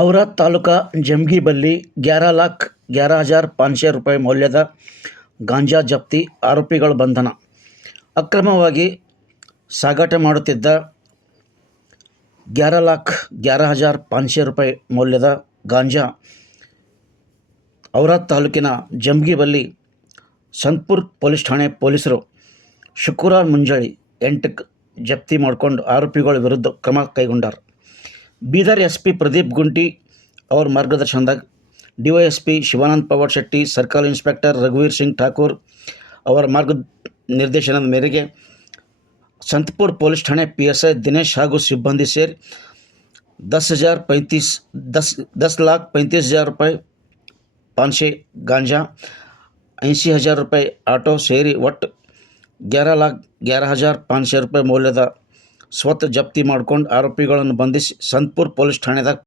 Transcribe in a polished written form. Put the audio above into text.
औराद तालुका जमगी बल्ली 11,11,500 ರೂಪಾಯಿ ಮೌಲ್ಯದ ಗಾಂಜಾ ಜಪ್ತಿ, ಆರೋಪಿಗಳ ಬಂಧನ. ಅಕ್ರಮವಾಗಿ ಸಾಗಾಟ ಮಾಡುತ್ತಿದ್ದ 11,11,500 ರೂಪಾಯಿ ಮೌಲ್ಯದ ಗಾಂಜಾ ಔರಾದ್ ತಾಲೂಕಿನ ಜಮಗಿ ಬಲ್ಲಿ ಸಂತಪುರ ಪೊಲೀಸ್ ಠಾಣೆ ಪೊಲೀಸರು ಶುಕ್ರವಾರ ಮುಂಜಾನೆ 8ಕ್ಕೆ ಜಪ್ತಿ ಮಾಡಿಕೊಂಡು ಆರೋಪಿಗಳ ವಿರುದ್ಧ ಕ್ರಮ ಕೈಗೊಂಡಾರ. ಬೀದರ್ SP ಪ್ರದೀಪ್ ಗುಂಟಿ ಅವರ ಮಾರ್ಗದರ್ಶನದಾಗ DYSP Shivanand Pawar Shetty, circle inspector ರಘುವೀರ್ ಸಿಂಗ್ ಠಾಕೂರ್ ಅವರ ನಿರ್ದೇಶನದ ಮೇರೆಗೆ ಸಂತಪುರ ಪೊಲೀಸ್ ಠಾಣೆ PSI ದಿನೇಶ್ ಹಾಗೂ ಸಿಬ್ಬಂದಿ ಸೇರಿ 10,35,000 ರೂಪಾಯಿ ಪಾನ್ಶೆ ಗಾಂಜಾ, 80,000 ರೂಪಾಯಿ ಆಟೋ ಸೇರಿ ಒಟ್ಟು 11,11,500 ರೂಪಾಯಿ ಮೌಲ್ಯದ ಸ್ವತ್ತು ಜಪ್ತಿ ಮಾಡಿಕೊಂಡು ಆರೋಪಿಗಳನ್ನು ಬಂಧಿಸಿ ಸಂತಪುರ ಪೊಲೀಸ್ ಠಾಣೆದಾಗ